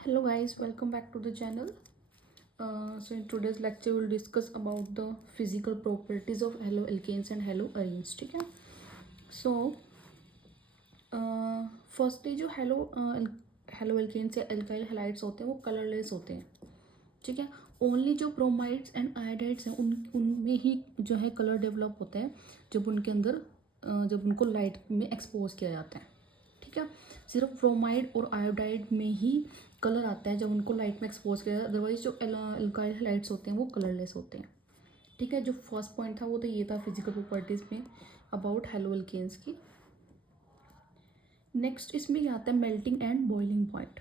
Hello guys, welcome back to the channel. So in today's lecture we'll discuss about the physical properties of haloalkanes and haloarenes. ठीक है. So firstly जो haloalkanes या alkyl halides होते हैं वो colourless होते हैं. ठीक है. ओनली जो ब्रोमाइड्स एंड आयोडाइड्स हैं उनमें ही जो है कलर डेवलप होता है जब उनके अंदर जब उनको लाइट में एक्सपोज किया जाता है. ठीक है. सिर्फ ब्रोमाइड और आयोडाइड में ही कलर आता है जब उनको लाइट में एक्सपोज किया जाता है. अदरवाइज जो एल्काइल हैलाइड्स होते हैं वो कलरलेस होते हैं. ठीक है. जो फर्स्ट पॉइंट था वो तो ये था फिजिकल प्रॉपर्टीज़ में अबाउट हेलोएल्केन्स की. नेक्स्ट इसमें क्या आता है मेल्टिंग एंड बॉइलिंग पॉइंट.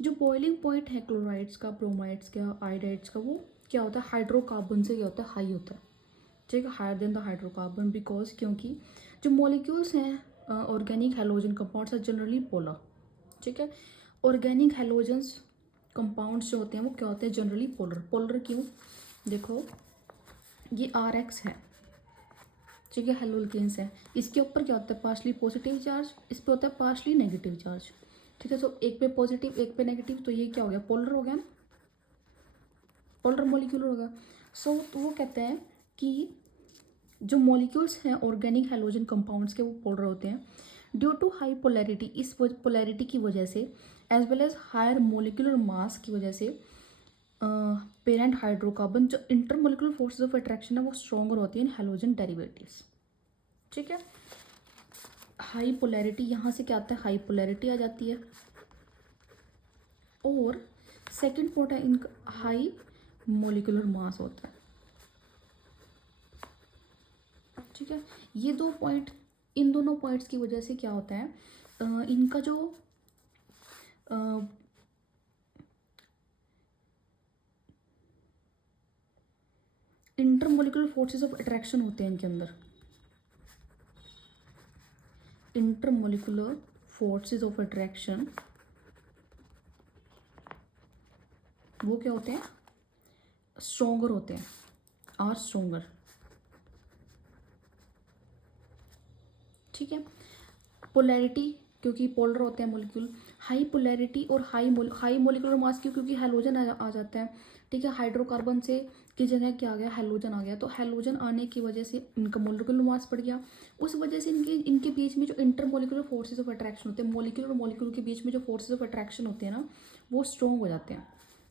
जो बॉइलिंग पॉइंट है क्लोराइड्स का, ब्रोमाइड्स का, आयोडाइड्स का, वो क्या होता है हाइड्रोकार्बन से क्या होता है हाई होता है. ठीक है. Higher than the hydrocarbon because क्योंकि जो मॉलिक्यूल्स हैं organic halogen compounds are generally polar. ठीक है. ऑर्गेनिक हेलोजन्स कंपाउंड्स जो होते हैं वो क्या होते हैं जनरली पोलर. पोलर क्यों? देखो ये RX है. ठीक है. हेलोएल्केन्स है. इसके ऊपर क्या होता है पार्शली पॉजिटिव चार्ज, इस पे होता है पार्शली नेगेटिव चार्ज. ठीक है. तो एक पे पॉजिटिव एक पे नेगेटिव, तो ये क्या हो गया पोलर हो गया ना, पोलर मॉलिक्यूल हो गया. सो तो वो कहते हैं कि जो मॉलिक्यूल्स हैं ऑर्गेनिक हेलोजन कंपाउंड्स के वो पोलर होते हैं ड्यू टू हाई पोलैरिटी. इस पोलैरिटी की वजह से as well as higher molecular mass की वजह से पेरेंट हाइड्रोकार्बन जो इंटरमोलिकुलर फोर्सेस ऑफ अट्रैक्शन है वो स्ट्रॉन्गर होती है इन हेलोजन डेरिवेटिव्स. ठीक है. हाई पोलैरिटी यहाँ से क्या आता है हाई पोलैरिटी आ जाती है. और सेकंड पॉइंट है इनका हाई मोलिकुलर मास होता है. ठीक है. ये दो पॉइंट, इन दोनों पॉइंट्स की वजह से क्या होता है इनका जो इंटरमोलिकुलर फोर्सेस ऑफ अट्रैक्शन होते हैं इनके अंदर. इंटरमोलिकुलर फोर्सेस ऑफ अट्रैक्शन वो क्या होते हैं स्ट्रोंगर होते हैं, आर स्ट्रोंगर. ठीक है. पोलैरिटी क्योंकि पोलर होते हैं मॉलिक्यूल. हाई पोलैरिटी और हाई मोलिकुलर मास क्योंकि हैलोजन आ जाता है. ठीक है. हाइड्रोकार्बन से की जगह क्या आ गया हैलोजन आ गया. तो हैलोजन आने की वजह से इनका मोलिकुलर मास बढ़ गया. उस वजह से इनके बीच में जो इंटरमोलिकुलर फोर्सेज ऑफ अट्रैक्शन होते हैं, मॉलिक्यूल और मॉलिक्यूल के बीच में जो फोर्सेज ऑफ अट्रैक्शन होते हैं ना वो स्ट्रॉन्ग हो जाते हैं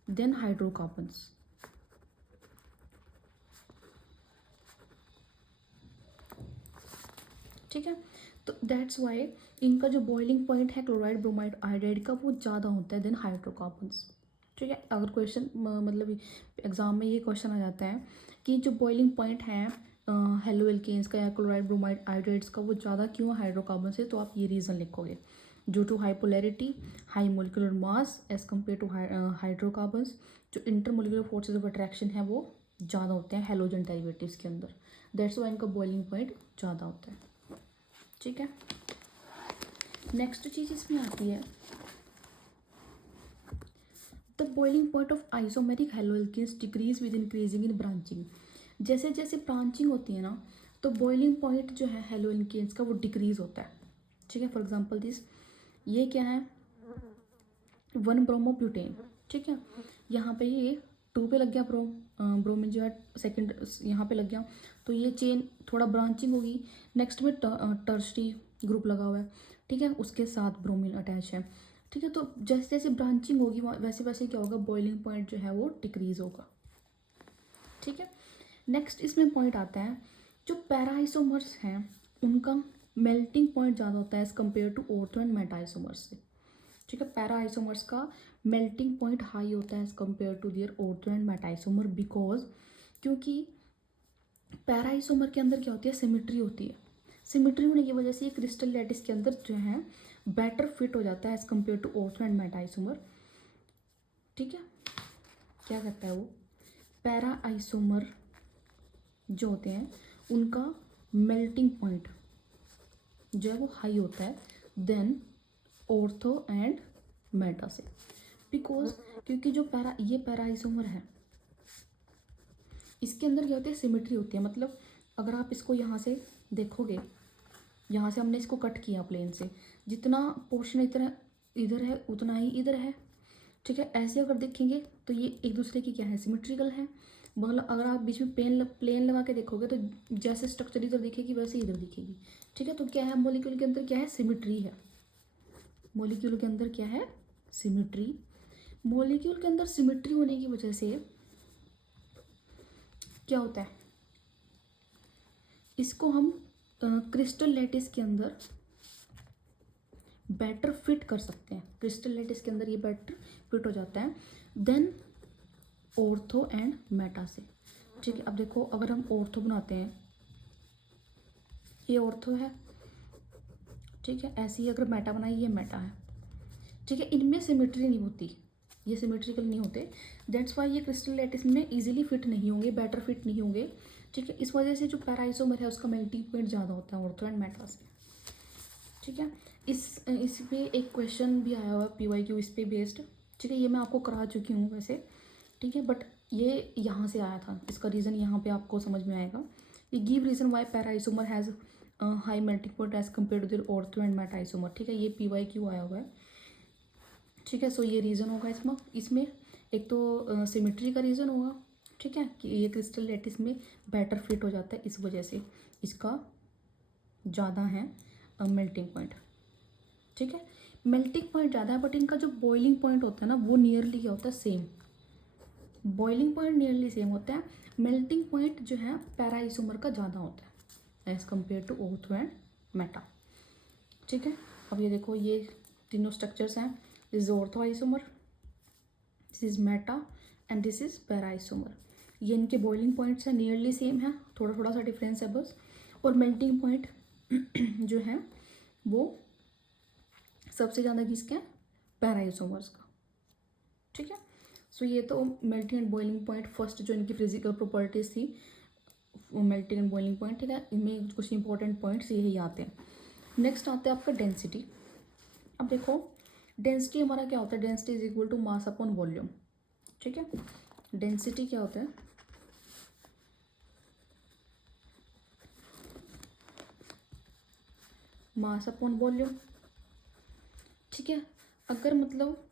देन हाइड्रोकार्बन्स. ठीक है. तो दैट्स वाई इनका जो बॉइलिंग पॉइंट है क्लोराइड ब्रोमाइड आयोडाइड का वो ज़्यादा होता है देन हाइड्रोकार्बन्स. ठीक है. अगर क्वेश्चन मतलब एग्जाम में ये क्वेश्चन आ जाता है कि जो बॉइलिंग पॉइंट है हेलोएल्केन्स का या क्लोराइड ब्रोमाइड आयोडाइड्स का वो ज़्यादा क्यों हाइड्रोकार्बन से, तो आप ये रीज़न लिखोगे due to high polarity, high molecular mass as compare to hydrocarbons. जो इंटरमोलिकुलर फोर्सेज ऑफ अट्रैक्शन है वो ज़्यादा होते हैं हेलोजन डेरिवेटिव्स के अंदर. दैट्स वाई इनका बॉइलिंग पॉइंट ज़्यादा होता है. ठीक है. नेक्स्ट चीज इसमें आती है the boiling point of isomeric haloalkanes decrease with increasing in branching. जैसे जैसे ब्रांचिंग होती है ना तो बॉइलिंग पॉइंट जो है हेलोएल्केन्स का वो डिक्रीज होता है. ठीक है. फॉर एग्जांपल दिस, ये क्या है 1 ब्रोमोब्यूटेन. ठीक है. यहाँ पे ये 2 पे लग गया ब्रोमीन जो है सेकेंड यहाँ पे लग गया तो ये चेन थोड़ा ब्रांचिंग होगी. नेक्स्ट में टर्शरी ग्रुप लगा हुआ है. ठीक है. उसके साथ ब्रोमीन अटैच है. ठीक है. तो जैसे जैसे ब्रांचिंग होगी वैसे वैसे क्या होगा बॉइलिंग पॉइंट जो है वो डिक्रीज होगा. ठीक है. नेक्स्ट इसमें पॉइंट आता है जो पैराइसोमर्स हैं उनका मेल्टिंग पॉइंट ज़्यादा होता है as compare to ortho and meta isomers से. ठीक है. पैरा आइसोमर्स का मेल्टिंग पॉइंट हाई होता है as compare to their ortho and meta isomer because क्योंकि पैरा आइसोमर के अंदर क्या होती है सिमिट्री होती है. सिमिट्री होने की वजह से ये क्रिस्टल लैटिस के अंदर जो है बेटर फिट हो जाता है as compare to ortho and meta isomer. ठीक है. क्या कहता है वो पैरा आइसोमर जो होते हैं उनका मेल्टिंग पॉइंट जो है वो हाई होता है देन ऑर्थो एंड मेटा से बिकॉज क्योंकि जो ये पैराइसोमर है इसके अंदर क्या होती है सिमिट्री होती है. मतलब अगर आप इसको यहाँ से देखोगे, यहाँ से हमने इसको कट किया प्लेन से, जितना पोर्शन इतना इधर है उतना ही इधर है. ठीक है। ऐसे अगर देखेंगे तो ये एक दूसरे की क्या है, सिमेट्रिकल है। मतलब अगर आप बीच में प्लेन लगा के देखोगे तो जैसे स्ट्रक्चर इधर दिखेगी वैसे इधर दिखेगी। ठीक है, तो क्या है, मॉलिक्यूल के अंदर क्या है, सिमिट्री है। मॉलिक्यूल के अंदर क्या है, सिमिट्री। मॉलिक्यूल के अंदर सिमिट्री होने की वजह से क्या होता है, इसको हम क्रिस्टल लैटिस के अंदर बेटर फिट कर सकते हैं। क्रिस्टल लैटिस के अंदर ये बेटर फिट हो जाता है देन ऑर्थो एंड मेटा से। ठीक है, अब देखो अगर हम ऑर्थो बनाते हैं, ये ऑर्थो है, ठीक है, ऐसे ही अगर मेटा बनाई, ये मेटा है। ठीक है, इनमें सिमेट्री नहीं होती, ये सिमेट्रिकल नहीं होते, दैट्स वाई ये क्रिस्टल लैटिस में इजीली फिट नहीं होंगे, बेटर फिट नहीं होंगे। ठीक है, इस वजह से जो पैराइसोमर है उसका मेल्टिंग पॉइंट ज़्यादा होता है ऑर्थो एंड मेटा से। ठीक है, इस पे एक क्वेश्चन भी आया हुआ है PYQ इस पे बेस्ड। ठीक है, ये मैं आपको करा चुकी हूँ वैसे। ठीक है, बट ये यहाँ से आया था, इसका रीज़न यहाँ पे आपको समझ में आएगा। ये give reason why para isomer has high melting point as compare to their ortho and meta isomer. ठीक है, ये PYQ आया हुआ है। ठीक है, सो ये रीज़न होगा इसमें एक तो सिमेट्री का रीज़न होगा। ठीक है, कि ये क्रिस्टल लैटिस में बेटर फिट हो जाता है, इस वजह से इसका ज़्यादा है मेल्टिंग पॉइंट। ठीक है, मेल्टिंग पॉइंट ज़्यादा है, बट इनका जो बॉइलिंग पॉइंट होता है ना वो नियरली क्या होता है, same. Boiling point nearly same होता है, मेल्टिंग पॉइंट जो है पैराइसोमर का ज़्यादा होता है as compare to ortho and meta. ठीक है, अब ये देखो, ये तीनों स्ट्रक्चर्स हैं, this is ortho isomer, this is meta and this is para isomer. ये इनके बॉइलिंग पॉइंट्स हैं, नियरली सेम है, थोड़ा थोड़ा सा डिफरेंस है बस। और मेल्टिंग पॉइंट जो है वो सबसे ज़्यादा किसका है, पैराइसोमर्स का। ठीक है, सो ये तो melting and boiling point first जो इनकी फिजिकल प्रॉपर्टीज थी, वो मेल्टिंग एंड बॉइलिंग पॉइंट। ठीक है, इनमें कुछ इंपॉर्टेंट पॉइंट्स यही आते हैं। नेक्स्ट आते हैं आपका डेंसिटी। अब देखो डेंसिटी हमारा क्या होता है, density is equal to mass upon volume. ठीक है, डेंसिटी क्या होता है, मास अपॉन वॉल्यूम। ठीक है, अगर मतलब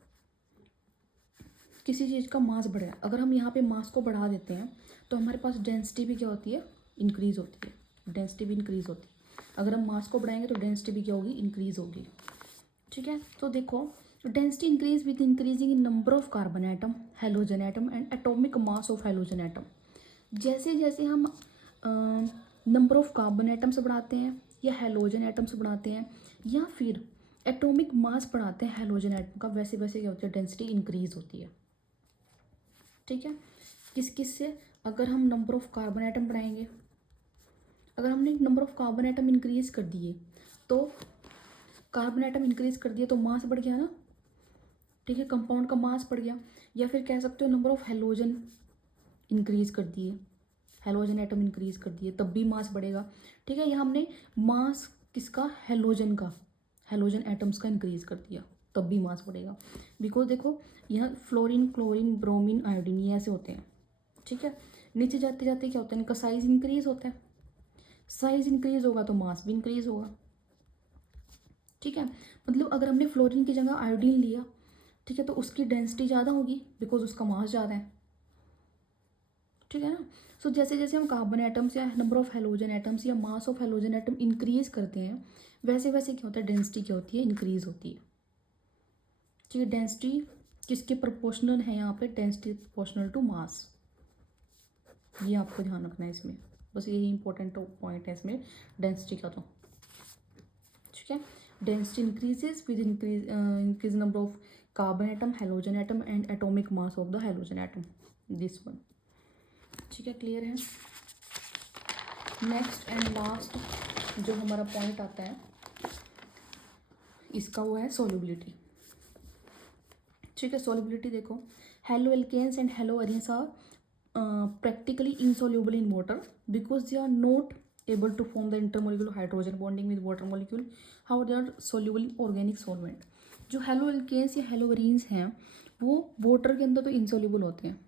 किसी चीज़ का मास बढ़ा है, अगर हम यहाँ पे मास को बढ़ा देते हैं तो हमारे पास डेंसिटी भी क्या होती है, इंक्रीज होती है। डेंसिटी भी इंक्रीज होती है, अगर हम मास को बढ़ाएंगे तो डेंसिटी भी क्या होगी, इंक्रीज होगी। ठीक है, तो देखो density increase with increasing in number of carbon atom, halogen atom and atomic mass of halogen atom. जैसे जैसे हम नंबर ऑफ कार्बन एटम से बढ़ाते हैं या हेलोजन एटम से बढ़ाते हैं या फिर एटॉमिक मास बढ़ाते हैं हेलोजन एटम का, वैसे वैसे क्या होती है, डेंसिटी इंक्रीज होती है। ठीक है, किस किस से, अगर हम नंबर ऑफ कार्बन एटम बढ़ाएंगे, अगर हमने number of carbon atom increase कर दिए तो कार्बन एटम इंक्रीज कर दिए तो मास बढ़ गया ना। ठीक है, कंपाउंड का मास बढ़ गया। या फिर कह सकते हो नंबर ऑफ हेलोजन इंक्रीज कर दिए, हेलोजन एटम इंक्रीज कर दिए, तब भी मास बढ़ेगा। ठीक है, यहाँ हमने मास किसका, हेलोजन का, हेलोजन एटम्स का इंक्रीज कर दिया, तब भी मास बढ़ेगा। बिकॉज देखो यहाँ फ्लोरीन, क्लोरीन, ब्रोमीन, आयोडीन ये ऐसे होते हैं। ठीक है, नीचे जाते जाते क्या होता है, इनका साइज इंक्रीज होता है। साइज इंक्रीज होगा तो मास भी इंक्रीज होगा। ठीक है, मतलब अगर हमने फ्लोरीन की जगह आयोडीन लिया, ठीक है, तो उसकी डेंसिटी ज़्यादा होगी बिकॉज उसका मास ज़्यादा है। ठीक है ना, सो जैसे जैसे हम कार्बन एटम्स या नंबर ऑफ हेलोजन एटम्स या mass of halogen atom increase करते हैं, वैसे वैसे क्या होता है, डेंसिटी क्या होती है, इंक्रीज होती है। ठीक है, डेंसिटी किसके प्रोपोर्शनल है, यहाँ पे डेंसिटी प्रोपोर्शनल टू मास, ये आपको ध्यान रखना है इसमें, बस यही इंपॉर्टेंट पॉइंट है इसमें डेंसिटी का। तो ठीक है, density increases with increase number of carbon atom, halogen atom and atomic mass of the halogen atom, this one. ठीक है, क्लियर है। नेक्स्ट एंड लास्ट जो हमारा पॉइंट आता है इसका वो है सोल्युबिलिटी। ठीक है, सोल्युबिलिटी देखो, halo alkanes and halo arenes are practically insoluble in water because they are not able to form the intermolecular hydrogen bonding with water molecule. How they are soluble in organic solvent. जो halo alkanes या hello arenes हैं वो water के अंदर तो insoluble होते हैं।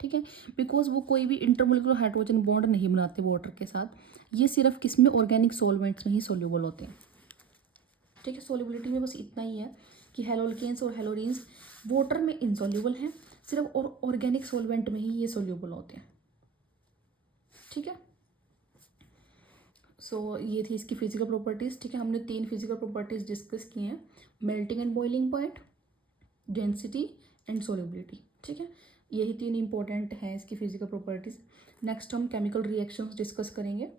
ठीक है, बिकॉज वो कोई भी इंटरमोलिकुलर हाइड्रोजन बॉन्ड नहीं बनाते वाटर के साथ, ये सिर्फ किसमें, ऑर्गेनिक सॉल्वेंट्स में ही सोल्यूबल होते हैं। ठीक है, सोल्युबिलिटी में बस इतना ही है कि हेलोल्केन्स और हेलोरिन्स वाटर में इनसॉल्यूबल हैं, सिर्फ और ऑर्गेनिक सॉल्वेंट में ही ये सॉल्यूबल होते हैं। ठीक है, सो ये थी इसकी फिजिकल प्रॉपर्टीज़। ठीक है, हमने 3 फिजिकल प्रॉपर्टीज़ डिस्कस की हैं, melting and boiling point, density and solubility. ठीक है, यही 3 इंपॉर्टेंट हैं इसकी फिजिकल प्रॉपर्टीज़। नेक्स्ट हम केमिकल रिएक्शंस डिस्कस करेंगे।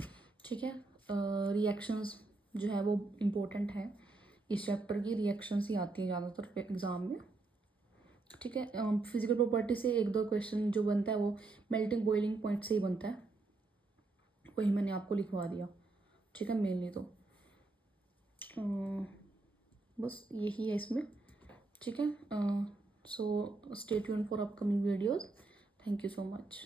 ठीक है, रिएक्शंस जो है वो इम्पोर्टेंट है, इस चैप्टर की रिएक्शंस ही आती हैं ज़्यादातर एग्ज़ाम में। ठीक है, फिजिकल प्रॉपर्टी से 1-2 क्वेश्चन जो बनता है वो मेल्टिंग बॉइलिंग पॉइंट से ही बनता है, वही मैंने आपको लिखवा दिया। ठीक है, मेनली तो बस यही है इसमें। ठीक है, so stay tuned for upcoming videos. Thank you so much.